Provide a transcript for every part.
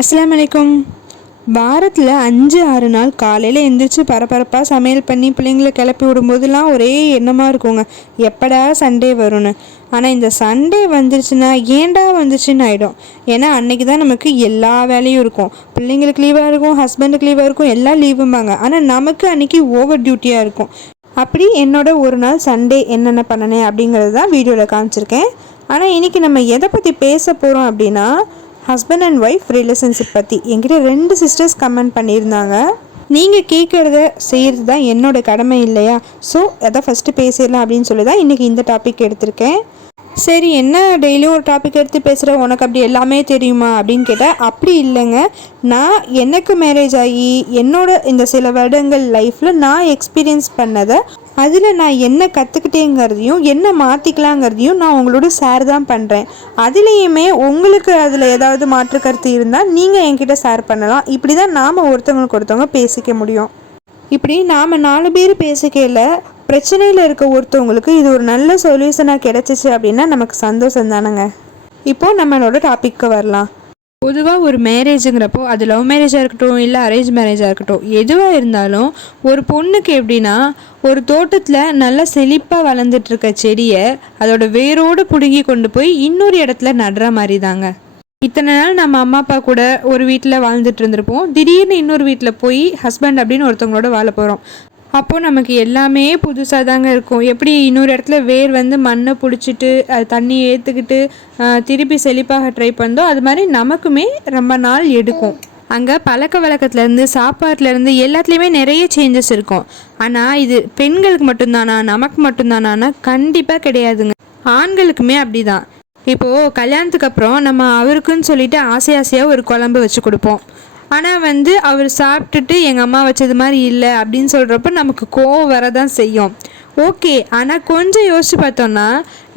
அஸ்ஸலாமு அலைக்கும். வாரத்தில் 5-6 நாள் காலையில் எழுந்திரிச்சு பரபரப்பாக சமையல் பண்ணி பிள்ளைங்களை கிளப்பி விடும்போதெல்லாம் ஒரே எண்ணமாக இருக்குங்க, எப்படா சண்டே வரும்னு. ஆனால் இந்த சண்டே வந்துருச்சுன்னா ஏண்டா வந்துச்சுன்னு ஆகிடும். ஏன்னா அன்னைக்கு தான் நமக்கு எல்லா வேலையும் இருக்கும். பிள்ளைங்களுக்கு லீவாக இருக்கும், ஹஸ்பண்டுக்கு லீவாக இருக்கும், எல்லாம் லீவும்பாங்க. ஆனால் நமக்கு அன்றைக்கி ஓவர் டியூட்டியாக இருக்கும். அப்படி என்னோட ஒரு நாள் சண்டே என்னென்ன பண்ணினேன் அப்படிங்கிறது தான் வீடியோவில் காமிச்சிருக்கேன். ஆனால் இன்றைக்கி நம்ம எதை பற்றி பேச போகிறோம் அப்படின்னா, ஹஸ்பண்ட் அண்ட் ஒய்ஃப் ரிலேஷன்ஷிப் பற்றி. என்கிட்ட 2 சிஸ்டர்ஸ் கமெண்ட் பண்ணியிருந்தாங்க. நீங்கள் கேட்குறத செய்கிறது தான் என்னோடய கடமை இல்லையா? ஸோ அதை ஃபஸ்ட்டு பேசிடலாம் அப்படின்னு சொல்லி தான் இன்றைக்கி இந்த டாபிக் எடுத்திருக்கேன். சரி, என்ன டெய்லியும் ஒரு டாபிக் எடுத்து பேசுகிற, உனக்கு அப்படி எல்லாமே தெரியுமா அப்படின்னு கேட்டால் அப்படி இல்லைங்க. நான் எனக்கு மேரேஜ் ஆகி என்னோட இந்த சில வருடங்கள் லைஃப்பில் நான் எக்ஸ்பீரியன்ஸ் பண்ணதை, அதில் நான் என்ன கற்றுக்கிட்டேங்கிறதையும் என்ன மாற்றிக்கலாங்கிறதையும் நான் உங்களோட ஷேர் தான் பண்ணுறேன். அதுலேயுமே உங்களுக்கு அதில் ஏதாவது மாற்று கருத்து இருந்தால் நீங்கள் என்கிட்ட ஷேர் பண்ணலாம். இப்படி தான் நாம் ஒருத்தவங்க பேசிக்க முடியும். இப்படி நாம் 4 பேர் பேசிக்கல பிரச்சனையில் இருக்க ஒருத்தவங்களுக்கு இது ஒரு நல்ல சொல்யூஷனாக கிடச்சிச்சு அப்படின்னா நமக்கு சந்தோஷம் தானேங்க. இப்போது நம்மளோட டாப்பிக்கு வரலாம். பொதுவாக ஒரு மேரேஜுங்கிறப்போ அது லவ் மேரேஜாக இருக்கட்டும், இல்லை அரேஞ்ச் மேரேஜாக இருக்கட்டும், எதுவாக இருந்தாலும் ஒரு பொண்ணுக்கு எப்படின்னா, ஒரு தோட்டத்தில் நல்லா செழிப்பாக வளர்ந்துட்டுருக்க செடியை அதோட வேரோடு பிடுங்கி கொண்டு போய் இன்னொரு இடத்துல நடுற மாதிரி தாங்க. இத்தனை நாள் நம்ம அம்மா அப்பா கூட ஒரு வீட்டில் வாழ்ந்துட்டு இருந்திருப்போம். திடீர்னு இன்னொரு வீட்டில் போய் ஹஸ்பண்ட் அப்படின்னு ஒருத்தவங்களோட வாழ போகிறோம். அப்போது நமக்கு எல்லாமே புதுசாக தாங்க இருக்கும். எப்படி இன்னொரு இடத்துல வேர் வந்து மண்ணை பிடிச்சிட்டு அது தண்ணி ஏற்றுக்கிட்டு திருப்பி செழிப்பாக ட்ரை பண்ணதோ, அது மாதிரி நமக்குமே ரொம்ப நாள் எடுக்கும். அங்கே பழக்க வழக்கத்துலேருந்து சாப்பாட்டுலேருந்து எல்லாத்துலேயுமே நிறைய சேஞ்சஸ் இருக்கும். ஆனால் இது பெண்களுக்கு மட்டும்தானா, நமக்கு மட்டும்தானா? கண்டிப்பாக கிடையாதுங்க. ஆண்களுக்குமே அப்படி தான். இப்போது கல்யாணத்துக்கு அப்புறம் நம்ம அவருக்குன்னு சொல்லிட்டு ஆசையாக ஒரு குழம்பு வச்சு கொடுப்போம். ஆனால் வந்து அவர் சாப்பிட்டுட்டு எங்கள் அம்மா வச்சது மாதிரி இல்லை அப்படின்னு சொல்கிறப்ப நமக்கு கோவம் வரதான் செய்யும். ஓகே, ஆனால் கொஞ்சம் யோசிச்சு பார்த்தோன்னா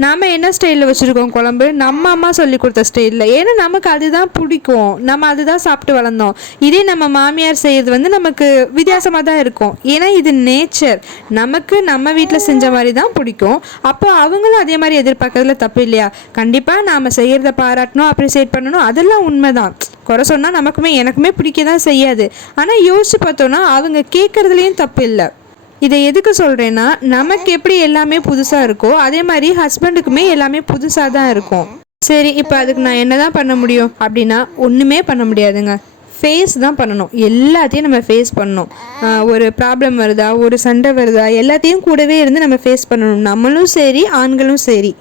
நம்ம என்ன ஸ்டைலில் வச்சுருக்கோம் குழம்பு, நம்ம அம்மா சொல்லி கொடுத்த ஸ்டைலில். ஏன்னா நமக்கு அதுதான் பிடிக்கும், நம்ம அதுதான் சாப்பிட்டு வளர்ந்தோம். இதே நம்ம மாமியார் செய்கிறது வந்து நமக்கு வித்தியாசமாக தான் இருக்கும். ஏன்னா இது நேச்சர், நமக்கு நம்ம வீட்டில் செஞ்ச மாதிரி தான் பிடிக்கும். அப்போ அவங்களும் அதே மாதிரி எதிர்பார்க்கறதுல தப்பு இல்லையா? கண்டிப்பாக நாம் செய்கிறத பாராட்டணும், அப்ரிசியேட் பண்ணணும், அதெல்லாம் உண்மை தான். குறை சொன்னால் எனக்குமே பிடிக்க தான் செய்யாது. ஆனால் யோசிச்சு பார்த்தோன்னா அவங்க கேட்குறதுலேயும் தப்பு இல்லை. இதை எதுக்கு சொல்கிறேன்னா, நமக்கு எப்படி எல்லாமே புதுசாக இருக்கோ அதே மாதிரி ஹஸ்பண்டுக்குமே எல்லாமே புதுசாக தான் இருக்கும். சரி, இப்போ அதுக்கு நான் என்ன தான் பண்ண முடியும் அப்படின்னா, ஒன்றுமே பண்ண முடியாதுங்க. ஃபேஸ் தான் பண்ணணும். எல்லாத்தையும் நம்ம ஃபேஸ் பண்ணணும். ஒரு ப்ராப்ளம் வருதா, ஒரு சண்டை வருதா, எல்லாத்தையும் கூடவே இருந்து நம்ம ஃபேஸ் பண்ணணும். நம்மளும் சரி, ஆண்களும் சரி.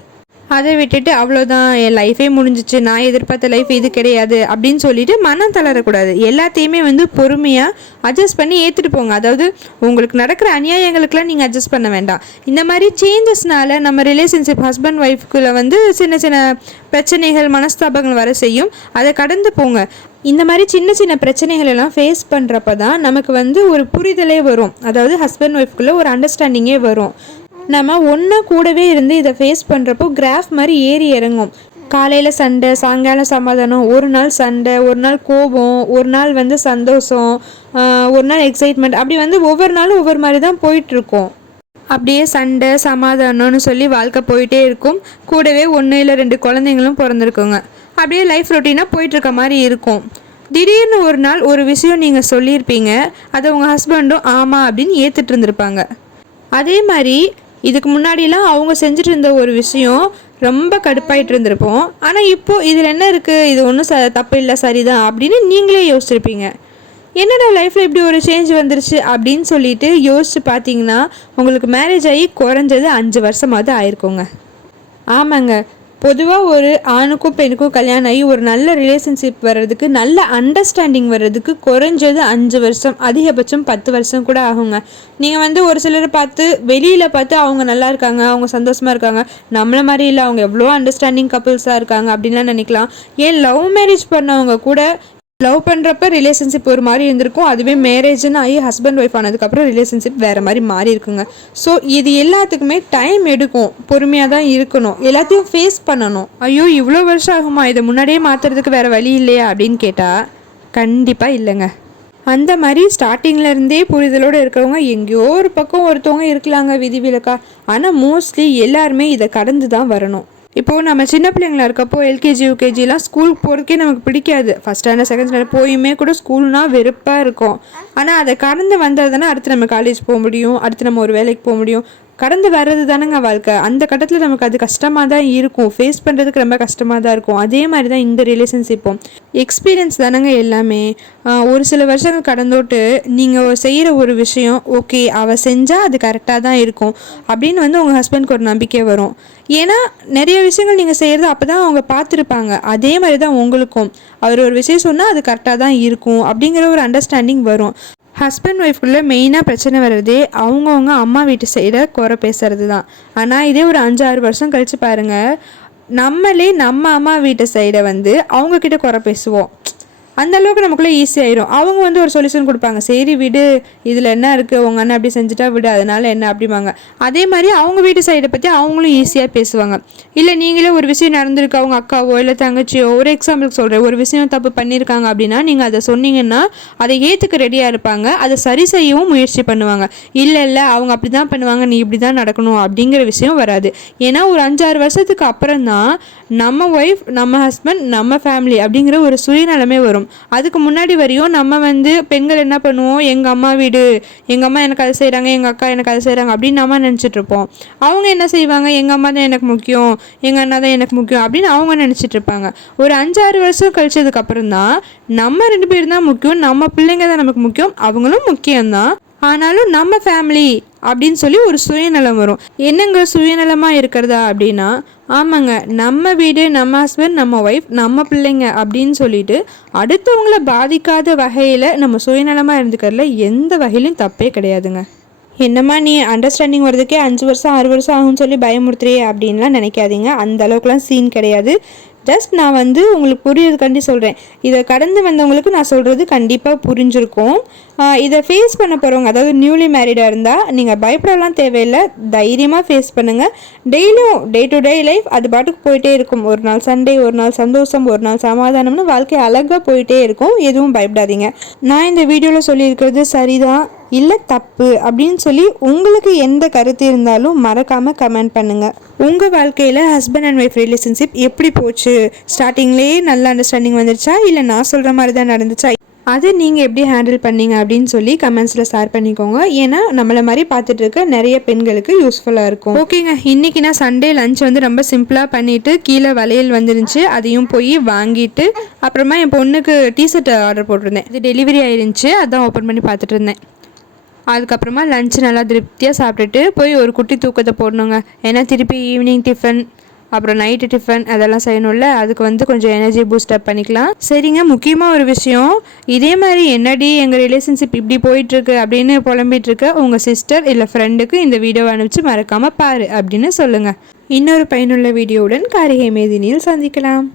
அதை விட்டுட்டு அவ்வளோதான், என் லைஃபே முடிஞ்சிச்சு, நான் எதிர்பார்த்த லைஃப் இது கிடையாது அப்படின்னு சொல்லிட்டு மனம் தளரக்கூடாது. எல்லாத்தையுமே வந்து பொறுமையாக அட்ஜஸ்ட் பண்ணி ஏற்றுட்டு போங்க. அதாவது உங்களுக்கு நடக்கிற அநியாயங்களுக்கெல்லாம் நீங்கள் அட்ஜஸ்ட் பண்ண வேண்டாம். இந்த மாதிரி சேஞ்சஸ்னால நம்ம ரிலேஷன்ஷிப் ஹஸ்பண்ட் ஒய்ஃப்குள்ளே வந்து சின்ன சின்ன பிரச்சனைகள், மனஸ்தாபங்கள் வர செய்யும். அதை கடந்து போங்க. இந்த மாதிரி சின்ன சின்ன பிரச்சனைகள் எல்லாம் ஃபேஸ் பண்ணுறப்ப தான் நமக்கு வந்து ஒரு புரிதலே வரும். அதாவது ஹஸ்பண்ட் ஒய்ஃப்குள்ளே ஒரு அண்டர்ஸ்டாண்டிங்கே வரும். நம்ம ஒன்றா கூடவே இருந்து இதை ஃபேஸ் பண்ணுறப்போ கிராஃப் மாதிரி ஏறி இறங்கும். காலையில் சண்டை, சாயங்காலம் சமாதானம், ஒரு நாள் சண்டை, ஒரு நாள் கோபம், ஒரு நாள் வந்து சந்தோஷம், ஒரு நாள் எக்ஸைட்மெண்ட், அப்படி வந்து ஒவ்வொரு நாளும் ஒவ்வொரு மாதிரி தான் போயிட்டுருக்கோம். அப்படியே சண்டை சமாதானம்னு சொல்லி வாழ்க்கை போயிட்டே இருக்கும். கூடவே 1 இல்லை 2 குழந்தைங்களும் பிறந்திருக்குங்க. அப்படியே லைஃப் ரொட்டீனாக போயிட்டுருக்க மாதிரி இருக்கும். திடீர்னு ஒரு நாள் ஒரு விஷயம் நீங்கள் சொல்லியிருப்பீங்க, அதை உங்கள் ஹஸ்பண்டும் ஆமாம் அப்படின்னு ஏற்றுட்டு இருந்திருப்பாங்க. அதே மாதிரி இதுக்கு முன்னாடிலாம் அவங்க செஞ்சுட்டு இருந்த ஒரு விஷயம் ரொம்ப கடுப்பாயிட்டு இருந்திருப்போம். ஆனால் இப்போது இதில் என்ன இருக்குது, இது ஒன்றும் தப்பு இல்லை, சரிதான் அப்படின்னு நீங்களே யோசிச்சிருப்பீங்க. என்னடா லைஃப்பில் இப்படி ஒரு சேஞ்ச் வந்துருச்சு அப்படின்னு சொல்லிட்டு யோசிச்சு பார்த்தீங்கன்னா உங்களுக்கு மேரேஜ் ஆகி குறைஞ்சது 5 வருஷமாவது ஆயிருக்குங்க. ஆமாங்க, பொதுவாக ஒரு ஆணுக்கும் பெண்ணுக்கும் கல்யாணம் ஆகி ஒரு நல்ல ரிலேஷன்ஷிப் வர்றதுக்கு, நல்ல அண்டர்ஸ்டாண்டிங் வர்றதுக்கு குறைஞ்சது 5 வருஷம், அதிகபட்சம் 10 வருஷம் கூட ஆகுங்க. நீங்கள் வந்து ஒரு சிலரை பார்த்து வெளியில் பார்த்து அவங்க நல்லா இருக்காங்க, அவங்க சந்தோஷமாக இருக்காங்க, நம்மள மாதிரி இல்லை, அவங்க எவ்வளோ அண்டர்ஸ்டாண்டிங் கப்புள்ஸாக இருக்காங்க அப்படின்லாம் நினைக்கலாம். ஏன் லவ் மேரேஜ் பண்ணவங்க கூட லவ் பண்ணுறப்ப ரிலேஷன்ஷிப் ஒரு மாதிரி இருந்திருக்கும். அதுவே மேரேஜ்னு ஆகி ஹஸ்பண்ட் ஒய்ஃப் ஆனதுக்கப்புறம் ரிலேஷன்ஷிப் வேறு மாதிரி மாறி இருக்குங்க. ஸோ இது எல்லாத்துக்குமே டைம் எடுக்கும், பொறுமையாக தான் இருக்கணும், எல்லாத்தையும் ஃபேஸ் பண்ணணும். ஐயோ இவ்வளோ வருஷம் ஆகுமா, இதை முன்னாடியே மாற்றுறதுக்கு வேறு வழி இல்லையா அப்படின்னு கேட்டால் கண்டிப்பாக இல்லைங்க. அந்த மாதிரி ஸ்டார்டிங்லேருந்தே புரிதலோடு இருக்கிறவங்க எங்கேயோ ஒரு பக்கம் ஒருத்தவங்க இருக்கலாங்க விதிவிலக்கா. ஆனால் மோஸ்ட்லி எல்லாருமே இதை கடந்து தான் வரணும். இப்போது நம்ம சின்ன பிள்ளைங்களா இருக்கப்போ எல்கேஜி யூகேஜிலாம் ஸ்கூலுக்கு போகிறதுக்கே நமக்கு பிடிக்காது. ஃபஸ்ட் ஸ்டாண்டர்ட் செகண்ட் ஸ்டாண்டர்ட் போயுமே கூட ஸ்கூல்னால் வெறுப்பாக இருக்கும். ஆனால் அதை கடந்து வந்தால் தானே அடுத்து நம்ம காலேஜ் போக முடியும், அடுத்து நம்ம ஒரு வேலைக்கு போக முடியும். கடந்து வர்றது தானேங்க வாழ்க்கை. அந்த கட்டத்தில் நமக்கு அது கஷ்டமாக தான் இருக்கும், ஃபேஸ் பண்ணுறதுக்கு ரொம்ப கஷ்டமாக தான் இருக்கும். அதே மாதிரி தான் இந்த ரிலேஷன்ஷிப்பும் எக்ஸ்பீரியன்ஸ் தானேங்க எல்லாமே. ஒரு சில வருஷங்கள் கடந்தோட்டு நீங்கள் செய்கிற ஒரு விஷயம் ஓகே அவள் செஞ்சால் அது கரெக்டாக தான் இருக்கும் அப்படின்னு உங்கள் ஹஸ்பண்ட்க்கு ஒரு நம்பிக்கை வரும். ஏன்னா நிறைய விஷயங்கள் நீங்கள் செய்கிறது அப்போ தான் அவங்க பார்த்துருப்பாங்க. அதே மாதிரி தான் உங்களுக்கும் அவர் ஒரு விஷயம் சொன்னால் அது கரெக்டாக தான் இருக்கும் அப்படிங்கிற ஒரு அண்டர்ஸ்டாண்டிங் வரும். ஹஸ்பண்ட் ஒய்ஃப்குள்ளே மெயினாக பிரச்சனை வர்றதே அவங்கவுங்க அம்மா வீட்டு சைடை குறை பேசுறது தான். ஆனால் இதே ஒரு 5-6 வருஷம் கழித்து பாருங்கள், நம்மளே நம்ம அம்மா வீட்டு சைடை அவங்கக்கிட்ட குறை பேசுவோம். அந்த அளவுக்கு நமக்குள்ளே ஈஸியாயிரும். அவங்க ஒரு சொல்யூஷன் கொடுப்பாங்க, சரி விடு இதில் என்ன இருக்குது, உங்கள் அண்ணன் அப்படி செஞ்சுட்டா விடு அதனால் என்ன அப்படிம்பாங்க. அதே மாதிரி அவங்க வீட்டு சைடை பற்றி அவங்களும் ஈஸியாக பேசுவாங்க. இல்லை நீங்களே ஒரு விஷயம் நடந்திருக்கு, அவங்க அக்காவோ இல்லை தங்கச்சியோ, ஒரு எக்ஸாம்பிளுக்கு சொல்கிறேன், ஒரு விஷயம் தப்பு பண்ணியிருக்காங்க அப்படின்னா நீங்கள் அதை சொன்னீங்கன்னா அதை ஏற்றுக்க ரெடியாக இருப்பாங்க, அதை சரி செய்யவும் முயற்சி பண்ணுவாங்க. இல்லை அவங்க அப்படி தான் பண்ணுவாங்க, நீ இப்படி தான் நடக்கணும் அப்படிங்கிற விஷயம் வராது. ஏன்னா ஒரு 5-6 வருஷத்துக்கு அப்புறம் தான் நம்ம ஒய்ஃப் நம்ம ஹஸ்பண்ட் நம்ம ஃபேமிலி அப்படிங்கிற ஒரு சுயநலமே வரும். அதுக்கு முன்னாடி வரையும் நம்ம பெண்கள் என்ன பண்ணுவோம், எங்கள் அம்மா வீடு, எங்கள் அம்மா எனக்கு அதை செய்கிறாங்க, எங்கள் அக்கா எனக்கு அதை செய்கிறாங்க அப்படின்னு நம்ம நினச்சிட்ருப்போம். அவங்க என்ன செய்வாங்க, எங்கள் அம்மா தான் எனக்கு முக்கியம், எங்கள் அண்ணா தான் எனக்கு முக்கியம் அப்படின்னு அவங்க நினச்சிட்ருப்பாங்க. ஒரு 5-6 வருஷம் கழிச்சதுக்கப்புறம் தான் நம்ம 2 பேர் தான் முக்கியம், நம்ம பிள்ளைங்க தான் நமக்கு முக்கியம், அவங்களும் முக்கியம்தான், ஆனாலும் நம்ம ஃபேமிலி அப்படின்னு சொல்லி ஒரு சுயநலம் வரும். என்னங்க சுயநலமாக இருக்கிறதா அப்படின்னா, ஆமாங்க நம்ம வீடு, நம்ம ஹஸ்பண்ட், நம்ம ஒய்ஃப், நம்ம பிள்ளைங்க அப்படின்னு சொல்லிட்டு அடுத்தவங்கள பாதிக்காத வகையில் நம்ம சுயநலமாக இருந்துக்கிறதுல எந்த வகையிலும் தப்பே கிடையாதுங்க. என்னம்மா நீ அண்டர்ஸ்டாண்டிங் வரதுக்கே 5 வருஷம் 6 வருஷம் ஆகும்னு சொல்லி பயமுறுத்துறியே அப்படின்லாம் நினைக்காதீங்க. அந்த அளவுக்குலாம் சீன் கிடையாது. ஜஸ்ட் நான் உங்களுக்கு புரியறதுக்காண்டி சொல்கிறேன். இதை கடந்து வந்தவங்களுக்கு நான் சொல்கிறது கண்டிப்பாக புரிஞ்சிருக்கும். இதை ஃபேஸ் பண்ண போகிறவங்க, அதாவது நியூலி மேரிடாக இருந்தால் நீங்கள் பயப்படலாம் தேவையில்லை, தைரியமாக ஃபேஸ் பண்ணுங்கள். டெய்லியும் டே டு டே லைஃப் அது பாட்டுக்கு போயிட்டே இருக்கும். ஒரு நாள் சண்டே, ஒரு நாள் சந்தோஷம், ஒரு நாள் சமாதானம்னு வாழ்க்கை அழகாக போயிட்டே இருக்கும். எதுவும் பயப்படாதீங்க. நான் இந்த வீடியோவில் சொல்லியிருக்கிறது சரிதான் இல்லை தப்பு அப்படின்னு சொல்லி உங்களுக்கு எந்த கருத்து இருந்தாலும் மறக்காமல் கமெண்ட் பண்ணுங்கள். உங்கள் வாழ்க்கையில் ஹஸ்பண்ட் அண்ட் ஒய்ஃப் ரிலேஷன்ஷிப் எப்படி போச்சு, ஸ்டார்டிங்லேயே நல்ல அண்டர்ஸ்டாண்டிங் வந்துருச்சா இல்லை நான் சொல்கிற மாதிரி தான் நடந்துச்சா, அது நீங்கள் எப்படி ஹேண்டில் பண்ணீங்க அப்படின்னு சொல்லி கமெண்ட்ஸில் ஷேர் பண்ணிக்கோங்க. ஏன்னா நம்மளை மாதிரி பார்த்துட்டு இருக்க நிறைய பெண்களுக்கு யூஸ்ஃபுல்லாக இருக்கும். ஓகேங்க, இன்றைக்கி நான் சண்டே லஞ்ச் ரொம்ப சிம்பிளாக பண்ணிவிட்டு கீழே வளையல் வந்துருந்துச்சு, அதையும் போய் வாங்கிட்டு அப்புறமா என் பொண்ணுக்கு டிஷர்ட் ஆர்டர் போட்டிருந்தேன். இது டெலிவரி ஆயிருந்துச்சு, அதான் ஓப்பன் பண்ணி பார்த்துட்டு இருந்தேன். அதுக்கப்புறமா லஞ்சு நல்லா திருப்தியாக சாப்பிட்டுட்டு போய் ஒரு குட்டி தூக்கத்தை போடணுங்க. ஏன்னா திருப்பி ஈவினிங் டிஃபன் அப்புறம் நைட்டு டிஃபன் அதெல்லாம் செய்யணும்ல, அதுக்கு கொஞ்சம் எனர்ஜி பூஸ்டப் பண்ணிக்கலாம். சரிங்க, முக்கியமாக ஒரு விஷயம், இதே மாதிரி என்னடி எங்கள் ரிலேஷன்ஷிப் இப்படி போயிட்டுருக்கு அப்படின்னு புலம்பிகிட்ருக்க உங்கள் சிஸ்டர் இல்லை ஃப்ரெண்டுக்கு இந்த வீடியோவை அனுப்பிச்சு மறக்காமல் பாரு அப்படின்னு சொல்லுங்கள். இன்னொரு பயனுள்ள வீடியோவுடன் காரிகை மேதினியில் சந்திக்கலாம்.